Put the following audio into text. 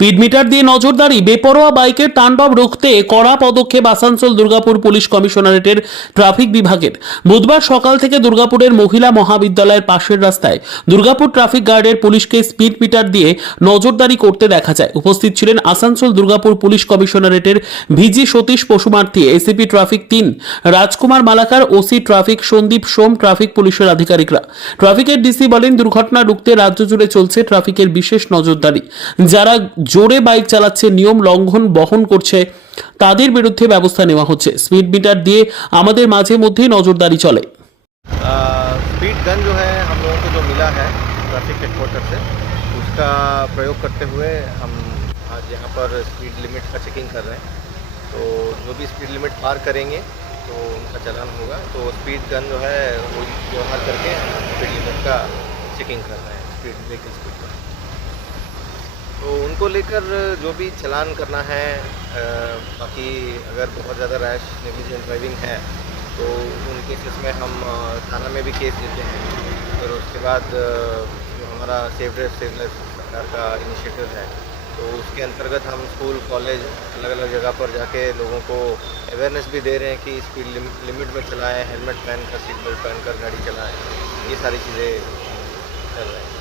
Speed metre দিয়ে নজরদারি, বেপরোয়া বাইকের তাণ্ডব রুখতে কড়া পদক্ষেপ আসানসোল দুর্গাপুর পুলিশ কমিশনারেটের ট্রাফিক বিভাগের। বুধবার সকাল থেকে দুর্গাপুরের মহিলা মহাবিদ্যালয়ের পাশের রাস্তায় দুর্গাপুর ট্রাফিক গার্ডের পুলিশকে স্পিড মিটার দিয়ে নজরদারি করতে দেখা যায়। উপস্থিত ছিলেন আসানসোল দুর্গাপুর পুলিশ কমিশনারেটের ভিজি সতীশ পশুমার্থী, এসিপি ট্রাফিক 3 রাজকুমার মালাকার, ওসি ট্রাফিক সন্দীপ সোম, ট্রাফিক পুলিশের আধিকারিকরা। ট্রাফিকের ডিসি বলেন, দুর্ঘটনা রুখতে রাজ্য জুড়ে চলছে ট্রাফিকের বিশেষ নজরদারি। যারা জোরে বাইক চালাচ্ছে, নিয়ম লঙ্ঘন বহন করছে, তাদের বিরুদ্ধে ব্যবস্থা নেওয়া হচ্ছে। স্পিড মিটার দিয়ে আমাদের মাঝে মধ্যেই নজরদারি চলে। स्पीड गन जो है हम लोगों को जो मिला है ट्रैफिक हेडक्वार्टर से, उसका प्रयोग करते हुए हम आज यहाँ पर स्पीड लिमिट का चेकिंग कर रहे हैं। तो जो भी स्पीड लिमिट पार करेंगे तो उनका चालान होगा। तो स्पीड गन जो है वो व्यवहार करके स्पीड लिमिट का चेकिंग कर रहे हैं, स्पीड व्हीकल स्पीड का। तो उनको लेकर जो भी चालान करना है, बाकी अगर बहुत ज़्यादा रैश नेग्लिजेंट ड्राइविंग है तो उन केसेस में हम थाना में भी केस देते हैं। फिर उसके बाद जो हमारा सेफ ड्राइव सेफ लाइफ सरकार का इनिशिएटिव है, तो उसके अंतर्गत हम स्कूल कॉलेज अलग अलग जगह पर जाके लोगों को अवेयरनेस भी दे रहे हैं कि स्पीड लिमिट में चलाएं, हेलमेट पहनकर, सीट बेल्ट पहनकर गाड़ी चलाएं। ये सारी चीज़ें कर रहे हैं।